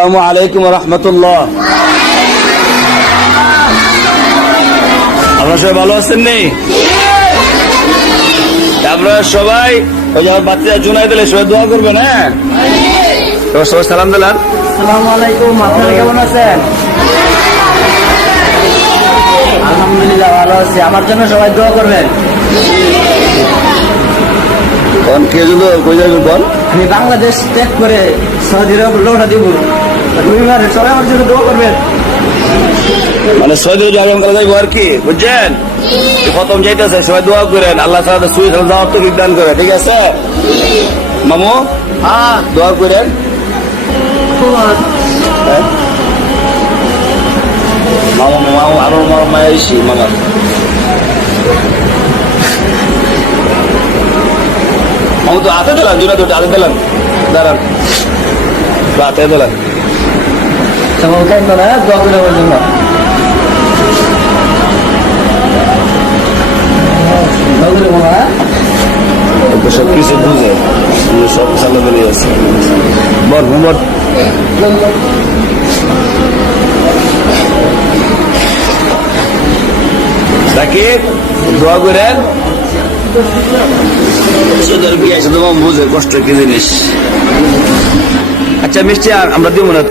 আসসালামু আলাইকুম ওয়া রাহমাতুল্লাহ। আপনারা সবাই ভালো আছেন নি? আপনারা সবাই ওই যে বাচ্চা জুনাই দিলে সবাই দোয়া করবেন। হ্যাঁ, সবাই সালাম দিলেন। আসসালামু আলাইকুম, আপনারা কেমন আছেন? আলহামদুলিল্লাহ ভালো আছি। আমার জন্য সবাই দোয়া করবেন। কোন কে যদি কই যাবেন কোন? আমি বাংলাদেশ ত্যাগ করে সৌদি আরব লৌটা দিব রবিবারে, সবাই আমার জন্য দোয়া করবেন। মানে সৌদি আরব কালে যাইবো আর কি, বুঝছেন? প্রথম যাইতেছে, সবাই দোয়া করেন আল্লাহ তাআলা সুই যাওয়ার তো বিধান করে। ঠিক আছে মামু? হ্যাঁ, দোয়া করেন। হ্যাঁ? মামু মামু আরো মায়েশি মামা মামু তো হাতে দিলাম, জুনা দুটো হাতে দিলাম, দাঁড়ান হাতে দিলাম। সবাই কেমন না দোয়া করে আমার জন্য। দোয়া করে বাবা। সব কিছু বুঝে সব চালা বেরিয়ে আছে। বল মোহাম্মদ সাকিব দোয়া করেন। বিয়ে আছে তোমার বুঝে কষ্ট কি জিনিস। আচ্ছা মিষ্টি আমরা দিব না।